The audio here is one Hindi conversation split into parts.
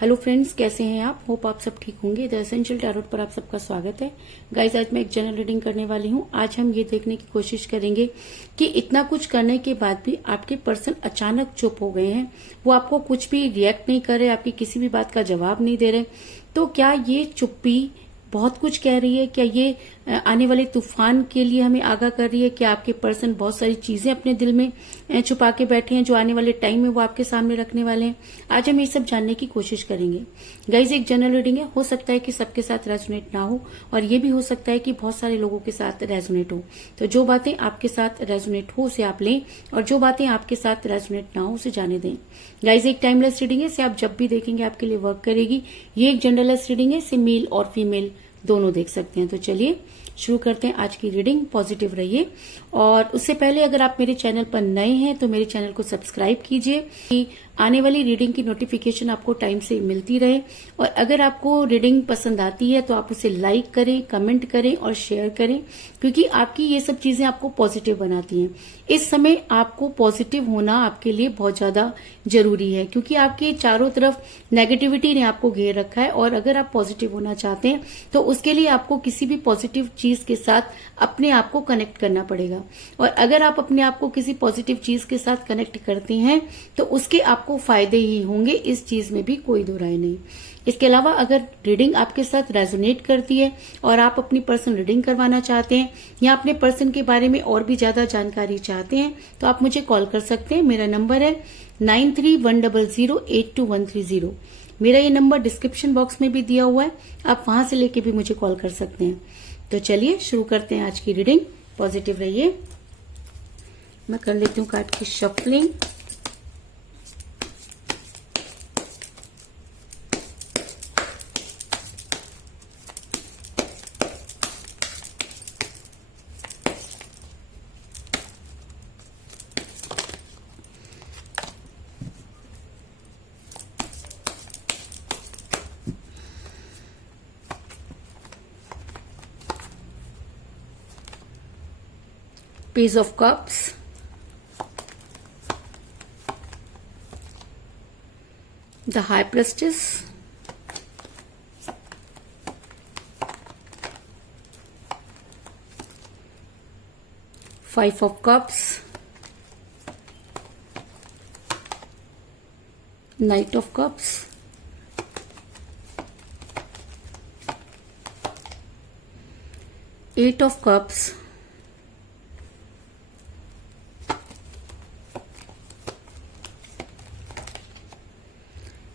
हेलो फ्रेंड्स, कैसे हैं आप? होप आप सब ठीक होंगे। द एसेंशियल टैरोट पर आप सबका स्वागत है। गाइस, आज मैं एक जनरल रीडिंग करने वाली हूँ। आज हम ये देखने की कोशिश करेंगे कि इतना कुछ करने के बाद भी आपके पर्सन अचानक चुप हो गए हैं। वो आपको कुछ भी रिएक्ट नहीं कर रहे, आपकी किसी भी बात का जवाब नहीं दे रहे। तो क्या ये चुप्पी बहुत कुछ कह रही है? क्या ये आने वाले तूफान के लिए हमें आगाह कर रही है? कि आपके पर्सन बहुत सारी चीजें अपने दिल में छुपा के बैठे हैं जो आने वाले टाइम में वो आपके सामने रखने वाले हैं? आज हम ये सब जानने की कोशिश करेंगे। गाइज, एक जनरल रीडिंग है, हो सकता है कि सबके साथ रेजोनेट ना हो और ये भी हो सकता है कि बहुत सारे लोगों के साथ रेजोनेट हो। तो जो बातें आपके साथ रेजोनेट हो उसे आप लें और जो बातें आपके साथ रेजोनेट ना हो उसे जाने दें। गाइज, एक टाइमलेस रीडिंग है, इसे आप जब भी देखेंगे आपके लिए वर्क करेगी। ये एक जनरलेस रीडिंग है, इसे मेल और फीमेल दोनों देख सकते हैं। तो चलिए शुरू करते हैं आज की रीडिंग। पॉजिटिव रहिए और उससे पहले अगर आप मेरे चैनल पर नए हैं तो मेरे चैनल को सब्सक्राइब कीजिए कि आने वाली रीडिंग की नोटिफिकेशन आपको टाइम से मिलती रहे। और अगर आपको रीडिंग पसंद आती है तो आप उसे लाइक करें, कमेंट करें और शेयर करें, क्योंकि आपकी ये सब चीजें आपको पॉजिटिव बनाती हैं। इस समय आपको पॉजिटिव होना आपके लिए बहुत ज्यादा जरूरी है, क्योंकि आपके चारों तरफ नेगेटिविटी ने आपको घेर रखा है। और अगर आप पॉजिटिव होना चाहते हैं तो उसके लिए आपको किसी भी पॉजिटिव चीज के साथ अपने आप को कनेक्ट करना पड़ेगा। और अगर आप अपने आप को किसी पॉजिटिव चीज के साथ कनेक्ट करते हैं तो उसके आपको फायदे ही होंगे, इस चीज में भी कोई दो राय नहीं। इसके अलावा अगर रीडिंग आपके साथ रेजोनेट करती है और आप अपनी पर्सन रीडिंग करवाना चाहते हैं या अपने पर्सन के बारे में और भी ज्यादा जानकारी चाहते हैं तो आप मुझे कॉल कर सकते हैं। मेरा नंबर है 9310082130। मेरा ये नंबर डिस्क्रिप्शन बॉक्स में भी दिया हुआ है, आप वहां से लेके भी मुझे कॉल कर सकते हैं। तो चलिए शुरू करते हैं आज की रीडिंग। पॉजिटिव रहिए। मैं कर लेती हूँ कार्ड की shuffling. Page of Cups, the High Priestess, Five of Cups, Knight of Cups, Eight of Cups,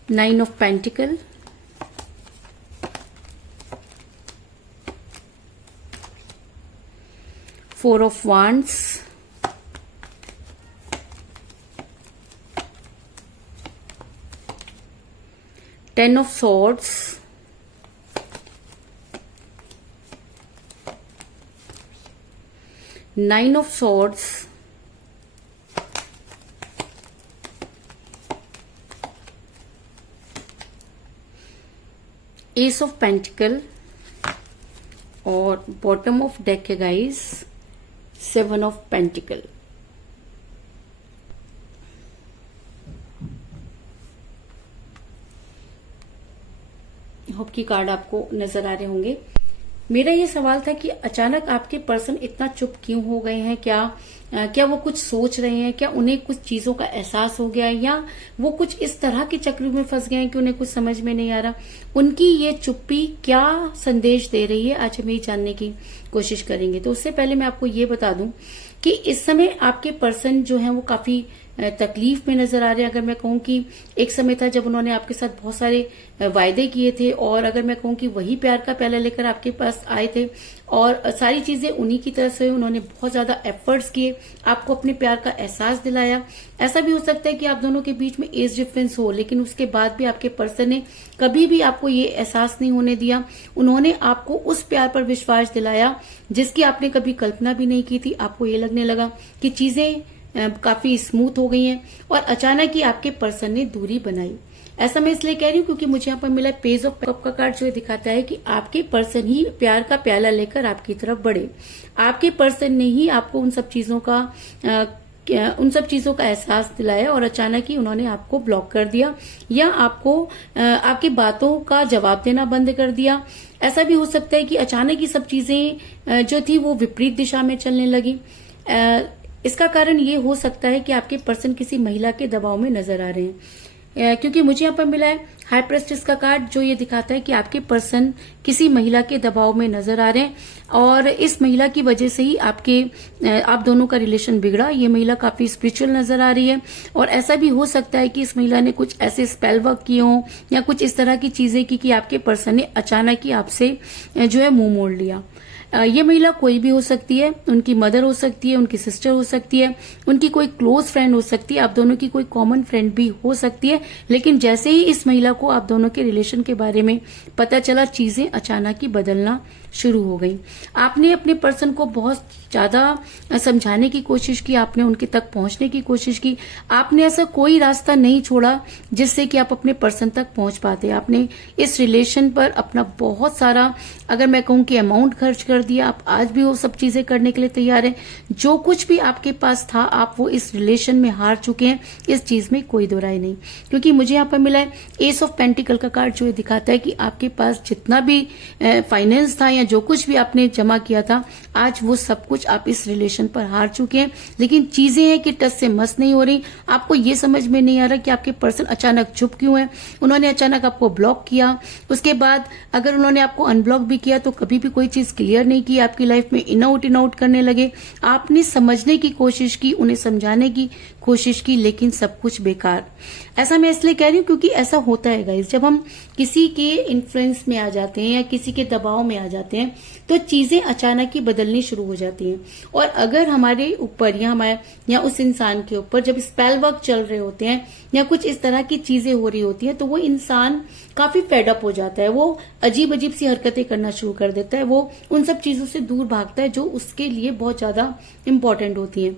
Nine of Pentacles, Four of Wands, Ten of Swords, Nine of Swords, S of pentacle और बॉटम ऑफ डेक है guys seven of pentacle. Hope की कार्ड आपको नजर आ रहे होंगे। मेरा ये सवाल था कि अचानक आपके पर्सन इतना चुप क्यों हो गए हैं? क्या वो कुछ सोच रहे हैं? क्या उन्हें कुछ चीजों का एहसास हो गया है या वो कुछ इस तरह के चक्र में फंस गए हैं कि उन्हें कुछ समझ में नहीं आ रहा? उनकी ये चुप्पी क्या संदेश दे रही है, आज हम ये जानने की कोशिश करेंगे। तो उससे पहले मैं आपको ये बता दूं कि इस समय आपके पर्सन जो है वो काफी तकलीफ में नजर आ रहे हैं। अगर मैं कहूं कि एक समय था जब उन्होंने आपके साथ बहुत सारे वायदे किए थे और अगर मैं कहूं कि वही प्यार का प्याला लेकर आपके पास आए थे और सारी चीजें उन्हीं की तरफ से, उन्होंने बहुत ज्यादा एफर्ट्स किए, आपको अपने प्यार का एहसास दिलाया। ऐसा भी हो सकता है कि आप दोनों के बीच में एज डिफरेंस हो, लेकिन उसके बाद भी आपके पर्सन ने कभी भी आपको ये एहसास नहीं होने दिया। उन्होंने आपको उस प्यार पर विश्वास दिलाया जिसकी आपने कभी कल्पना भी नहीं की थी। आपको ये लगने लगा कि चीजें काफी स्मूथ हो गई हैं और अचानक ही आपके पर्सन ने दूरी बनाई। ऐसा मैं इसलिए कह रही हूँ क्योंकि मुझे यहाँ पर मिला पेज ऑफ कप का कार्ड, जो दिखाता है कि आपके पर्सन ही प्यार का प्याला लेकर आपकी तरफ बढ़े। आपके पर्सन ने ही आपको उन सब चीजों का उन सब चीजों का एहसास दिलाया और अचानक ही उन्होंने आपको ब्लॉक कर दिया या आपको आपकी बातों का जवाब देना बंद कर दिया। ऐसा भी हो सकता है कि अचानक ही सब चीजें जो थी वो विपरीत दिशा में चलने लगी। इसका कारण ये हो सकता है कि आपके पर्सन किसी महिला के दबाव में नजर आ रहे हैं, क्योंकि मुझे यहाँ पर मिला है हाई प्रेस्टिस का कार्ड, जो ये दिखाता है कि आपके पर्सन किसी महिला के दबाव में नजर आ रहे हैं और इस महिला की वजह से ही आप दोनों का रिलेशन बिगड़ा। ये महिला काफी स्पिरिचुअल नजर आ रही है और ऐसा भी हो सकता है कि इस महिला ने कुछ ऐसे स्पेल वर्क किए हों या कुछ इस तरह की चीजें की कि आपके पर्सन ने अचानक ही आपसे जो है मुंह मोड़ लिया। ये महिला कोई भी हो सकती है, उनकी मदर हो सकती है, उनकी सिस्टर हो सकती है, उनकी कोई क्लोज फ्रेंड हो सकती है, आप दोनों की कोई कॉमन फ्रेंड भी हो सकती है। लेकिन जैसे ही इस महिला को आप दोनों के रिलेशन के बारे में पता चला, चीजें अचानक ही बदलना शुरू हो गई। आपने अपने पर्सन को बहुत ज्यादा समझाने की कोशिश की, आपने उनके तक पहुंचने की कोशिश की, आपने ऐसा कोई रास्ता नहीं छोड़ा जिससे कि आप अपने पर्सन तक पहुंच पाते। आपने इस रिलेशन पर अपना बहुत सारा, अगर मैं कहूं कि अमाउंट खर्च कर दिया। आप आज भी वो सब चीजें करने के लिए तैयार हैं। जो कुछ भी आपके पास था आप वो इस रिलेशन में हार चुके हैं, इस चीज में कोई दो राय नहीं। क्योंकि मुझे यहाँ पर मिला है एस ऑफ पेंटिकल का कार्ड, जो दिखाता है कि आपके पास जितना भी फाइनेंस था या जो कुछ भी आपने जमा किया था, आज वो सब कुछ आप इस रिलेशन पर हार चुके हैं। लेकिन चीजें हैं कि टस से मस नहीं हो रही। आपको ये समझ में नहीं आ रहा कि आपके पर्सन अचानक चुप क्यों है। उन्होंने अचानक आपको ब्लॉक किया, उसके बाद अगर उन्होंने आपको अनब्लॉक भी किया तो कभी भी कोई चीज क्लियर नहीं की, आपकी लाइफ में इन आउट करने लगे। आपने समझने की कोशिश की, उन्हें समझाने की कोशिश की, लेकिन सब कुछ बेकार। ऐसा मैं इसलिए कह रही हूँ क्योंकि ऐसा होता है गाइस, जब हम किसी के इन्फ्लुएंस में आ जाते हैं या किसी के दबाव में आ जाते हैं तो चीजें अचानक ही बदलनी शुरू हो जाती हैं। और अगर हमारे ऊपर या उस इंसान के ऊपर जब स्पेल वर्क चल रहे होते हैं या कुछ इस तरह की चीजें हो रही होती हैं तो वो इंसान काफी फेडअप हो जाता है। वो अजीब अजीब सी हरकतें करना शुरू कर देता है। वो उन सब चीजों से दूर भागता है जो उसके लिए बहुत ज्यादा इंपॉर्टेंट होती हैं।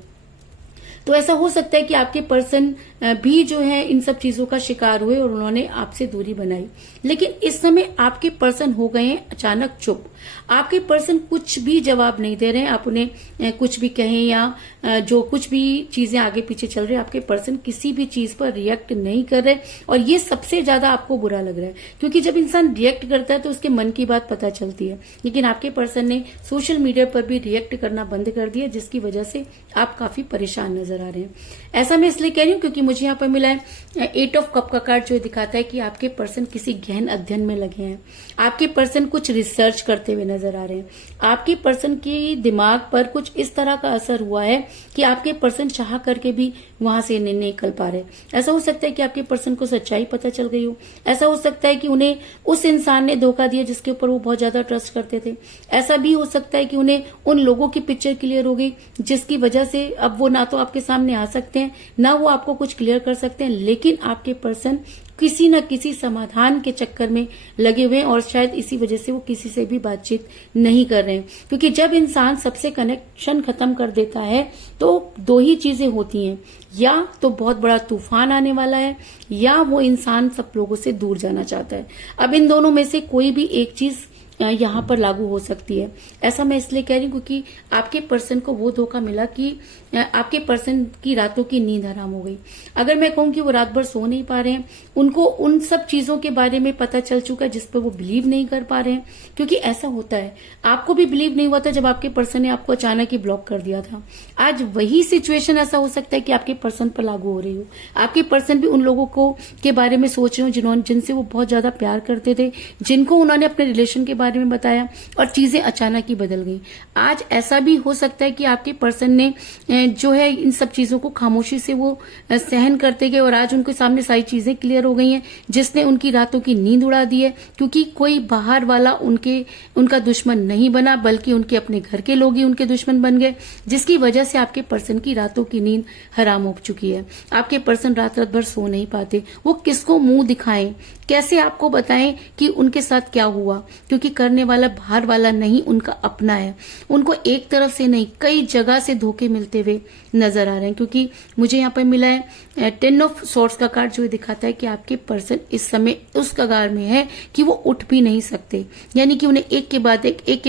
तो ऐसा हो सकता है कि आपके पर्सन भी जो है इन सब चीजों का शिकार हुए और उन्होंने आपसे दूरी बनाई। लेकिन इस समय आपके पर्सन हो गए हैं अचानक चुप। आपके पर्सन कुछ भी जवाब नहीं दे रहे हैं। आप उन्हें कुछ भी कहें या जो कुछ भी चीजें आगे पीछे चल रही है, आपके पर्सन किसी भी चीज पर रिएक्ट नहीं कर रहे। और ये सबसे ज्यादा आपको बुरा लग रहा है, क्योंकि जब इंसान रिएक्ट करता है तो उसके मन की बात पता चलती है। लेकिन आपके पर्सन ने सोशल मीडिया पर भी रिएक्ट करना बंद कर दिया, जिसकी वजह से आप काफी परेशान नजर आ रहे हैं। ऐसा मैं इसलिए कह रही हूँ क्योंकि मुझे यहाँ पर मिला है 8 ऑफ कप का कार्ड, जो दिखाता है कि आपके पर्सन किसी गहन अध्ययन में लगे हैं। आपके पर्सन कुछ रिसर्च करते हुए नजर आ रहे हैं। आपके पर्सन के दिमाग पर कुछ इस तरह का असर हुआ है कि आपके पर्सन चाह करके भी वहां से नहीं निकल पा रहे। ऐसा हो सकता है कि आपके पर्सन को सच्चाई पता चल गई हो। ऐसा हो सकता है कि उन्हें उस इंसान ने धोखा दिया जिसके ऊपर वो बहुत ज्यादा ट्रस्ट करते थे। ऐसा भी हो सकता है कि उन्हें उन लोगों की पिक्चर क्लियर हो गई जिसकी वजह से अब वो ना तो आपके सामने आ सकते हैं, ना वो आपको कुछ क्लियर कर सकते हैं। लेकिन आपके पर्सन किसी न किसी समाधान के चक्कर में लगे हुए हैं और शायद इसी वजह से वो किसी से भी बातचीत नहीं कर रहे हैं। क्योंकि जब इंसान सबसे कनेक्शन खत्म कर देता है तो दो ही चीजें होती हैं, या तो बहुत बड़ा तूफान आने वाला है या वो इंसान सब लोगों से दूर जाना चाहता है। अब इन दोनों में से कोई भी एक चीज यहाँ पर लागू हो सकती है। ऐसा मैं इसलिए कह रही हूँ क्योंकि आपके पर्सन को वो धोखा मिला कि आपके पर्सन की रातों की नींद हराम हो गई। अगर मैं कहूँ कि वो रात भर सो नहीं पा रहे हैं, उनको उन सब चीजों के बारे में पता चल चुका है जिस पर वो बिलीव नहीं कर पा रहे हैं। क्योंकि ऐसा होता है, आपको भी बिलीव नहीं हुआ था जब आपके पर्सन ने आपको अचानक ही ब्लॉक कर दिया था। आज वही सिचुएशन ऐसा हो सकता है कि आपके पर्सन पर लागू हो रही हो। आपके पर्सन भी उन लोगों को के बारे में सोच रहे हो जिनसे वो बहुत ज्यादा प्यार करते थे, जिनको उन्होंने अपने रिलेशन के बारे में बताया और चीजें अचानक ही बदल गई। आज ऐसा भी हो सकता है कि आपके पर्सन ने जो है इन सब चीजों को खामोशी से वो सहन करते गए और आज उनके सामने सारी चीजें क्लियर हो गई हैं, जिसने उनकी रातों की नींद उड़ा दी है। क्योंकि कोई बाहर वाला उनका दुश्मन नहीं बना, बल्कि उनके अपने घर के लोग ही उनके दुश्मन बन गए, जिसकी वजह से आपके पर्सन की रातों की नींद हराम हो चुकी है। आपके पर्सन रात रात भर सो नहीं पाते। वो किसको मुंह दिखाएं, कैसे आपको बताएं कि उनके साथ क्या हुआ, क्योंकि करने वाला, बाहर वाला नहीं, उनका अपना है। उनको एक तरफ से नहीं, कई जगह से धोखे मिलते हुए नजर आ रहे हैं। क्योंकि मुझे यहाँ पर मिला है 10 ऑफ सॉर्ड्स का कार्ड, जो दिखाता है कि आपके पर्सन इस समय उस कगार में है कि वो उठ भी नहीं सकते, यानी कि उन्हें एक के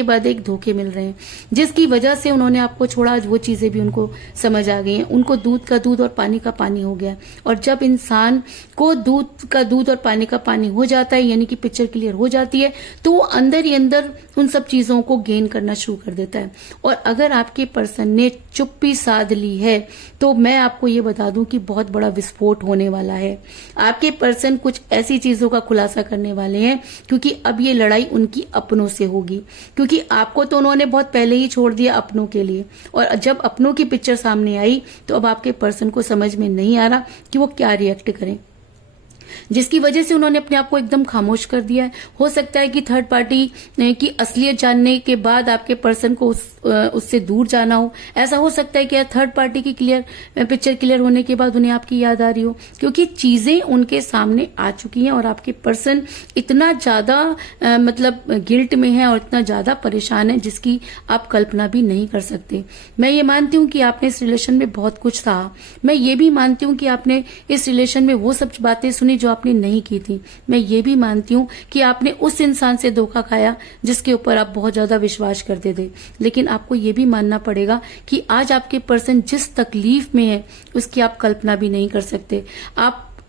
बाद एक धोखे मिल रहे हैं, जिसकी वजह से उन्होंने आपको छोड़ा। आज वो चीजें भी उनको समझ आ गई हैं। उनको दूध का दूध और पानी का पानी हो गया। और जब इंसान को दूध का दूध और पानी का पानी हो जाता है, यानी कि पिक्चर क्लियर हो जाती है, तो वो अंदर ही अंदर उन सब चीजों को गेन करना शुरू कर देता है। और अगर आपके पर्सन ने चुप्पी साध ली है, तो मैं आपको ये बता दूं कि बहुत बड़ा विस्फोट होने वाला है। आपके पर्सन कुछ ऐसी चीजों का खुलासा करने वाले हैं, क्योंकि अब ये लड़ाई उनकी अपनों से होगी। क्योंकि आपको तो उन्होंने बहुत पहले ही छोड़ दिया अपनों के लिए, और जब अपनों की पिक्चर सामने आई तो अब आपके पर्सन को समझ में नहीं आ रहा कि वो क्या रिएक्ट करें, जिसकी वजह से उन्होंने अपने आप को एकदम खामोश कर दिया है। हो सकता है कि थर्ड पार्टी की असलियत जानने के बाद आपके पर्सन को उससे दूर जाना हो। ऐसा हो सकता है कि थर्ड पार्टी की पिक्चर क्लियर होने के बाद उन्हें आपकी याद आ रही हो, क्योंकि चीजें उनके सामने आ चुकी हैं और आपके पर्सन इतना ज्यादा मतलब गिल्ट में है और इतना ज्यादा परेशान है, जिसकी आप कल्पना भी नहीं कर सकते। मैं ये मानती हूँ कि आपने इस रिलेशन में बहुत कुछ सहा। मैं ये भी मानती हूँ कि आपने इस रिलेशन में वो सब बातें सुनी जो आपने नहीं की थी। मैं ये भी मानती हूँ कि आपने उस इंसान से धोखा खाया जिसके ऊपर आप बहुत ज्यादा विश्वास करते थे। लेकिन आपको ये भी मानना पड़ेगा कि आज आपके पर्सन जिस तकलीफ में है उसकी आप कल्पना भी नहीं कर सकते।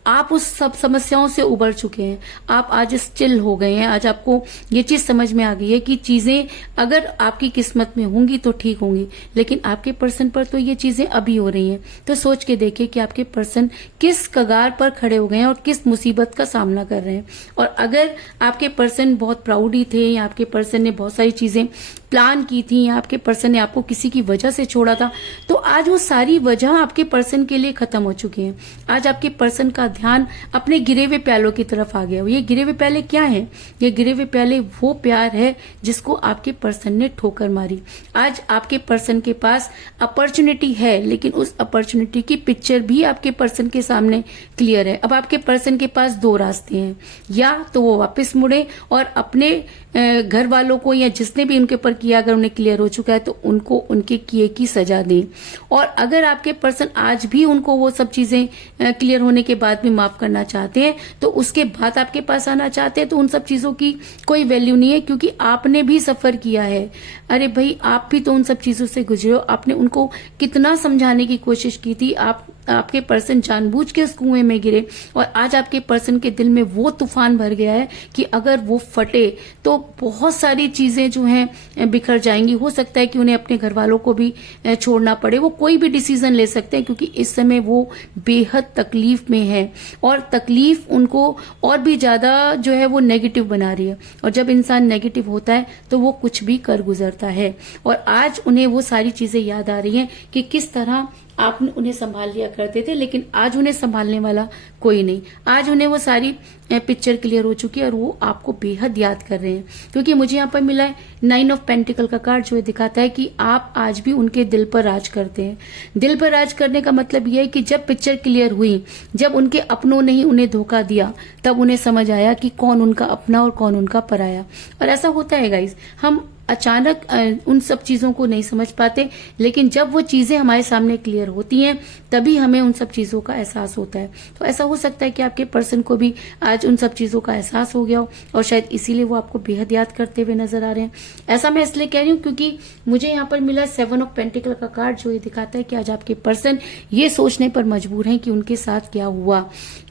आप उस सब समस्याओं से उबर चुके हैं। आप आज स्टिल हो गए हैं। आज आपको ये चीज समझ में आ गई है कि चीजें अगर आपकी किस्मत में होंगी तो ठीक होंगी, लेकिन आपके पर्सन पर तो ये चीजें अभी हो रही हैं। तो सोच के देखिए कि आपके पर्सन किस कगार पर खड़े हो गए हैं और किस मुसीबत का सामना कर रहे हैं। और अगर आपके पर्सन बहुत प्राउड थे, या आपके पर्सन ने बहुत सारी चीजें प्लान की थी, या आपके पर्सन ने आपको किसी की वजह से छोड़ा था, तो आज वो सारी वजह आपके पर्सन के लिए खत्म हो चुकी है। आज आपके पर्सन का ध्यान अपने गिरे हुए प्यालों की तरफ आ गया। ये गिरे हुए प्याले क्या हैं? ये गिरे हुए प्याले वो प्यार है जिसको आपके पर्सन ने ठोकर मारी। आज आपके पर्सन के पास अपॉर्चुनिटी है, लेकिन उस अपॉर्चुनिटी की पिक्चर भी आपके पर्सन के सामने क्लियर है। अब आपके पर्सन के पास दो रास्ते हैं, या तो वो वापस मुड़े और अपने घर वालों को या जिसने भी उनके ऊपर किया, अगर उन्हें क्लियर हो चुका है तो उनको उनके किए की सजा दें। और अगर आपके पर्सन आज भी उनको वो सब चीजें क्लियर होने के बाद भी माफ करना चाहते हैं, तो उसके बाद आपके पास आना चाहते हैं, तो उन सब चीजों की कोई वैल्यू नहीं है, क्योंकि आपने भी सफर किया है। अरे भाई, आप भी तो उन सब चीजों से गुजरे हो। आपने उनको कितना समझाने की कोशिश की थी। आपके पर्सन जानबूझ के उस कुएं में गिरे, और आज आपके पर्सन के दिल में वो तूफान भर गया है कि अगर वो फटे तो बहुत सारी चीजें जो हैं बिखर जाएंगी। हो सकता है कि उन्हें अपने घर वालों को भी छोड़ना पड़े। वो कोई भी डिसीजन ले सकते हैं, क्योंकि इस समय वो बेहद तकलीफ में है, और तकलीफ उनको और भी ज्यादा जो है वो नेगेटिव बना रही है। और जब इंसान नेगेटिव होता है तो वो कुछ भी कर गुजरता है। और आज उन्हें वो सारी चीजें याद आ रही हैं कि किस तरह आपने उन्हें संभाल लिया करते थे, लेकिन आज उन्हें संभालने वाला कोई नहीं। आज उन्हें वो सारी पिक्चर क्लियर हो चुकी है और वो आपको बेहद याद कर रहे हैं। क्योंकि मुझे यहाँ पर मिला है 9 ऑफ पेंटिकल का कार्ड, जो दिखाता है कि आप आज भी उनके दिल पर राज करते हैं। दिल पर राज करने का मतलब यह है कि जब पिक्चर क्लियर हुई, जब उनके अपनों ने ही उन्हें धोखा दिया, तब उन्हें समझ आया कि कौन उनका अपना और कौन उनका पराया। और ऐसा होता है गाइज, हम अचानक उन सब चीजों को नहीं समझ पाते, लेकिन जब वो चीजें हमारे सामने क्लियर होती हैं तभी हमें उन सब चीजों का एहसास होता है। तो ऐसा हो सकता है कि आपके पर्सन को भी आज उन सब चीजों का एहसास हो गया हो, और शायद इसीलिए वो आपको बेहद याद करते हुए नजर आ रहे हैं। ऐसा मैं इसलिए कह रही हूँ क्योंकि मुझे यहाँ पर मिला 7 ऑफ पेंटिकल का कार्ड, जो ये दिखाता है कि आज आपके पर्सन ये सोचने पर मजबूर हैं कि उनके साथ क्या हुआ।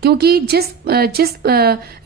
क्योंकि जिस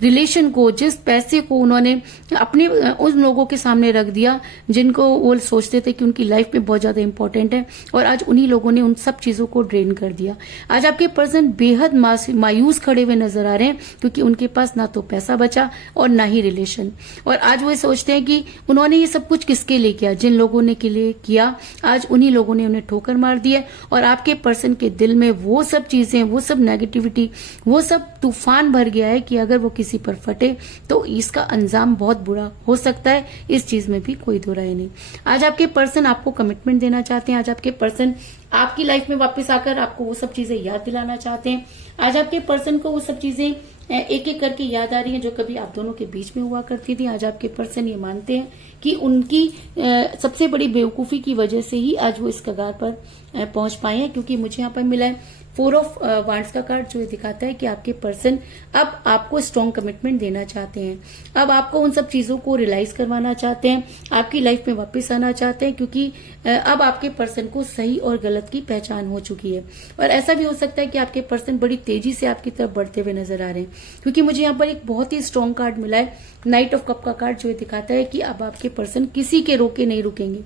रिलेशन को, जिस पैसे को उन्होंने अपने उन लोगों के सामने रख दिया जिनको वो सोचते थे कि उनकी लाइफ में बहुत ज्यादा इंपॉर्टेंट है, और आज उन्हीं लोगों ने उन सब चीजों को ड्रेन कर दिया। आज आपके पर्सन बेहद मायूस खड़े हुए नजर आ रहे हैं, क्योंकि उनके पास ना तो पैसा बचा और ना ही रिलेशन। और आज वो सोचते हैं कि उन्होंने ये सब कुछ किसके लिए किया, जिन लोगों ने के लिए किया, आज उन्हीं लोगों ने उन्हें ठोकर मार दी है। और आपके पर्सन के दिल में वो सब चीजें, वो सब नेगेटिविटी, वो सब तूफान भर गया है कि अगर वो किसी पर फटे तो इसका अंजाम बहुत बुरा हो सकता है। इस चीज में भी कोई दो राय नहीं। आज आपके पर्सन आपको कमिटमेंट देना चाहते हैं। आज आपके पर्सन आपकी लाइफ में वापस आकर आपको वो सब चीजें याद दिलाना चाहते हैं। आज आपके पर्सन को वो सब चीजें एक एक करके याद आ रही हैं जो कभी आप दोनों के बीच में हुआ करती थी। आज आपके पर्सन ये मानते हैं कि उनकी सबसे बड़ी बेवकूफी की वजह से ही आज वो इस कगार पर पहुंच पाए हैं, क्योंकि मुझे यहाँ पर मिला है 4 ऑफ वांड्स का कार्ड, जो ये दिखाता है कि आपके पर्सन अब आपको स्ट्रॉन्ग कमिटमेंट देना चाहते हैं। अब आपको उन सब चीजों को रियलाइज करवाना चाहते हैं, आपकी लाइफ में वापस आना चाहते हैं, क्योंकि अब आपके पर्सन को सही और गलत की पहचान हो चुकी है। और ऐसा भी हो सकता है कि आपके पर्सन बड़ी तेजी से आपकी तरफ बढ़ते हुए नजर आ रहे हैं, क्योंकि मुझे यहाँ पर एक बहुत ही स्ट्रॉन्ग कार्ड मिला है, नाइट ऑफ कप का कार्ड, जो ये दिखाता है कि अब आपके पर्सन किसी के रोके नहीं रुकेंगे।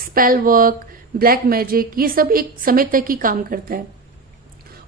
स्पेल वर्क, ब्लैक मैजिक, ये सब एक समय तक ही काम करता है,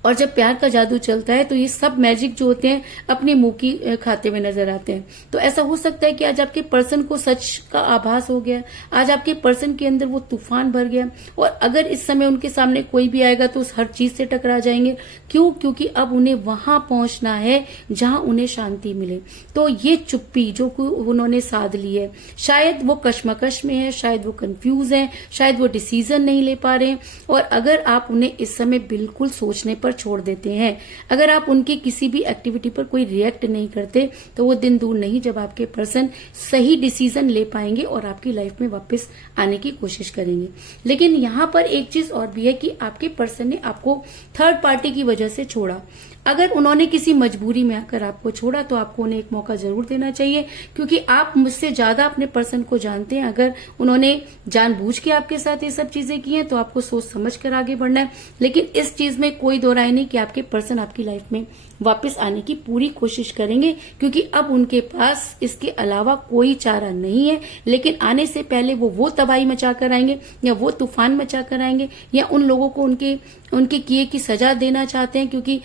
और जब प्यार का जादू चलता है तो ये सब मैजिक जो होते हैं अपने मुंह की खाते हुए नजर आते हैं। तो ऐसा हो सकता है कि आज आपके पर्सन को सच का आभास हो गया, आज आपके पर्सन के अंदर वो तूफान भर गया, और अगर इस समय उनके सामने कोई भी आएगा तो उस हर चीज से टकरा जाएंगे। क्यों? क्योंकि अब उन्हें वहां पहुंचना है जहां उन्हें शांति मिले। तो ये चुप्पी जो उन्होंने साध ली है, शायद वो कश्मकश में है, शायद वो कंफ्यूज है, शायद वो डिसीजन नहीं ले पा रहे हैं, और अगर आप उन्हें इस समय बिल्कुल सोचने पर छोड़ देते हैं, अगर आप उनकी किसी भी एक्टिविटी पर कोई रिएक्ट नहीं करते, तो वो दिन दूर नहीं जब आपके पर्सन सही डिसीजन ले पाएंगे और आपकी लाइफ में वापस आने की कोशिश करेंगे। लेकिन यहाँ पर एक चीज और भी है कि आपके पर्सन ने आपको थर्ड पार्टी की वजह से छोड़ा। अगर उन्होंने किसी मजबूरी में आकर आपको छोड़ा तो आपको उन्हें एक मौका जरूर देना चाहिए, क्योंकि आप मुझसे ज्यादा अपने पर्सन को जानते हैं। अगर उन्होंने जानबूझ के आपके साथ ये सब चीजें की हैं तो आपको सोच समझ कर आगे बढ़ना है। लेकिन इस चीज में कोई दो राय नहीं कि आपके पर्सन आपकी लाइफ में वापस आने की पूरी कोशिश करेंगे, क्योंकि अब उनके पास इसके अलावा कोई चारा नहीं है। लेकिन आने से पहले वो तबाही मचा कर आएंगे, या वो तूफान मचा कर आएंगे, या उन लोगों को उनके किए की सजा देना चाहते हैं, क्योंकि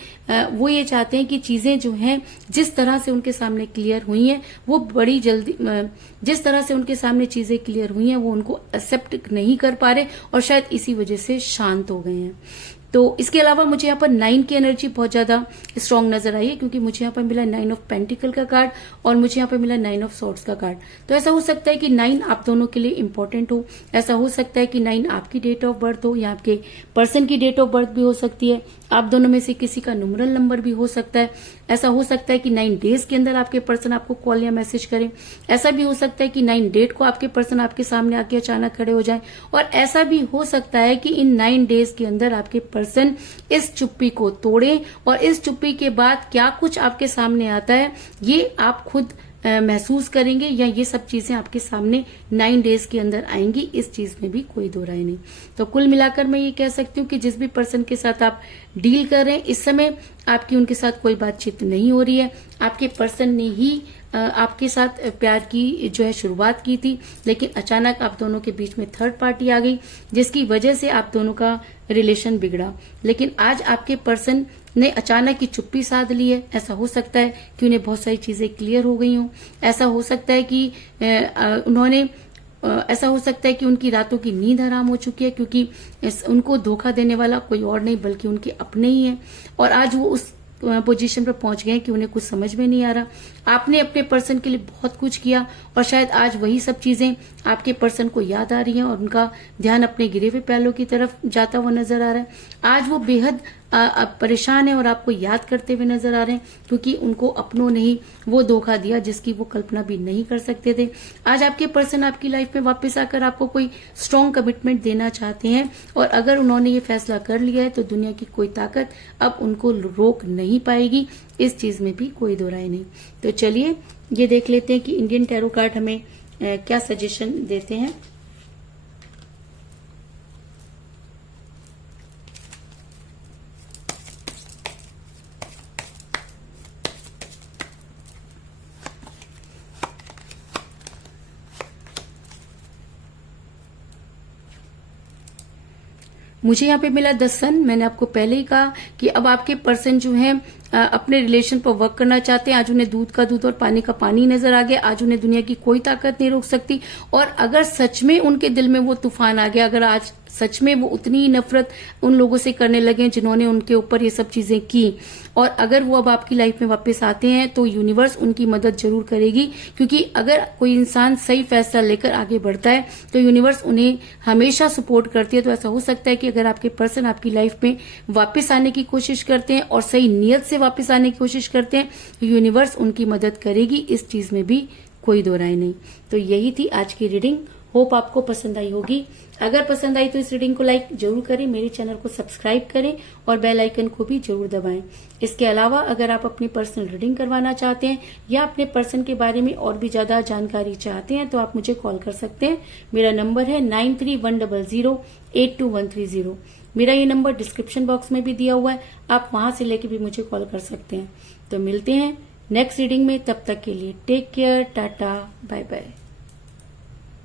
वो ये चाहते हैं कि चीजें जो हैं जिस तरह से उनके सामने क्लियर हुई हैं वो बड़ी जल्दी, जिस तरह से उनके सामने चीजें क्लियर हुई हैं वो उनको एक्सेप्ट नहीं कर पा रहे, और शायद इसी वजह से शांत हो गए हैं। तो इसके अलावा मुझे यहाँ पर 9 की एनर्जी बहुत ज्यादा स्ट्रांग नजर आई है, क्योंकि मुझे यहाँ पर मिला 9 ऑफ पेंटिकल का कार्ड, और मुझे यहाँ पर मिला 9 ऑफ सॉर्ड्स का कार्ड। तो ऐसा हो सकता है कि 9 आप दोनों के लिए इंपॉर्टेंट हो, ऐसा हो सकता है कि 9 आपकी डेट ऑफ बर्थ हो, या आपके पर्सन की डेट ऑफ बर्थ भी हो सकती है, आप दोनों में से किसी का न्यूमरल नंबर भी हो सकता है। ऐसा हो सकता है कि 9 डेज के अंदर आपके पर्सन आपको कॉल या मैसेज करें। ऐसा भी हो सकता है कि 9 डेट को आपके पर्सन आपके सामने आके अचानक खड़े हो जाएं, और ऐसा भी हो सकता है कि इन 9 डेज के अंदर आपके पर्सन इस चुप्पी को तोड़ें, और इस चुप्पी के बाद क्या कुछ आपके सामने आता है ये आप खुद महसूस करेंगे, या ये सब चीजें आपके सामने 9 डेज के अंदर आएंगी। इस चीज में भी कोई दो राय नहीं। तो कुल मिलाकर मैं ये कह सकती हूँ कि जिस भी पर्सन के साथ आप डील कर रहे हैं इस समय आपकी उनके साथ कोई बातचीत नहीं हो रही है। आपके पर्सन ने ही आपके साथ प्यार की जो है शुरुआत की थी, लेकिन अचानक आप दोनों के बीच में थर्ड पार्टी आ गई, जिसकी वजह से आप दोनों का रिलेशन बिगड़ा। लेकिन आज आपके पर्सन ने अचानक की चुप्पी साध ली है। ऐसा हो सकता है कि उन्हें बहुत सारी चीजें क्लियर हो गई हों, ऐसा हो सकता है कि ऐसा हो सकता है कि उनकी रातों की नींद हराम हो चुकी है, क्योंकि उनको धोखा देने वाला कोई और नहीं बल्कि उनके अपने ही है, और आज वो उस पोजीशन पर पहुंच गए हैं कि उन्हें कुछ समझ में नहीं आ रहा। आपने अपने पर्सन के लिए बहुत कुछ किया, और शायद आज वही सब चीजें आपके पर्सन को याद आ रही हैं, और उनका ध्यान अपने गिरे हुए पहलू की तरफ जाता हुआ नजर आ रहा है। आज वो बेहद परेशान है और आपको याद करते हुए नजर आ रहे हैं, क्योंकि उनको अपनों ने ही वो धोखा दिया जिसकी वो कल्पना भी नहीं कर सकते थे। आज आपके पर्सन आपकी लाइफ में वापस आकर आपको कोई स्ट्रॉन्ग कमिटमेंट देना चाहते हैं, और अगर उन्होंने ये फैसला कर लिया है तो दुनिया की कोई ताकत अब उनको रोक नहीं पाएगी। इस चीज में भी कोई दो राय नहीं। तो चलिए ये देख लेते हैं कि इंडियन टैरो कार्ड हमें क्या सजेशन देते हैं। मुझे यहाँ पे मिला 10 सन। मैंने आपको पहले ही कहा कि अब आपके पर्सन जो हैं अपने रिलेशन पर वर्क करना चाहते हैं। आज उन्हें दूध का दूध और पानी का पानी नजर आ गया। आज उन्हें दुनिया की कोई ताकत नहीं रोक सकती, और अगर सच में उनके दिल में वो तूफान आ गया, अगर आज सच में वो उतनी नफरत उन लोगों से करने लगे जिन्होंने उनके ऊपर ये सब चीजें की। और अगर वो अब आपकी लाइफ में वापस आते हैं तो यूनिवर्स उनकी मदद जरूर करेगी, क्योंकि अगर कोई इंसान सही फैसला लेकर आगे बढ़ता है तो यूनिवर्स उन्हें हमेशा सपोर्ट करती है। तो ऐसा हो सकता है कि अगर आपके पर्सन आपकी लाइफ में वापस आने की कोशिश करते हैं और सही नियत से वापस आने की कोशिश करते हैं तो यूनिवर्स उनकी मदद करेगी, इस चीज में भी कोई दो राय नहीं। तो यही थी आज की रीडिंग, होप आपको पसंद आई होगी। अगर पसंद आई तो इस रीडिंग को लाइक जरूर करें, मेरे चैनल को सब्सक्राइब करें और बेल आइकन को भी जरूर दबाएं। इसके अलावा अगर आप अपनी पर्सनल रीडिंग करवाना चाहते हैं या अपने पर्सन के बारे में और भी ज्यादा जानकारी चाहते हैं तो आप मुझे कॉल कर सकते हैं। मेरा नंबर है 9310082130। मेरा ये नंबर डिस्क्रिप्शन बॉक्स में भी दिया हुआ है, आप वहां से लेके भी मुझे कॉल कर सकते हैं। तो मिलते हैं नेक्स्ट रीडिंग में, तब तक के लिए टेक केयर, टाटा, बाय बाय।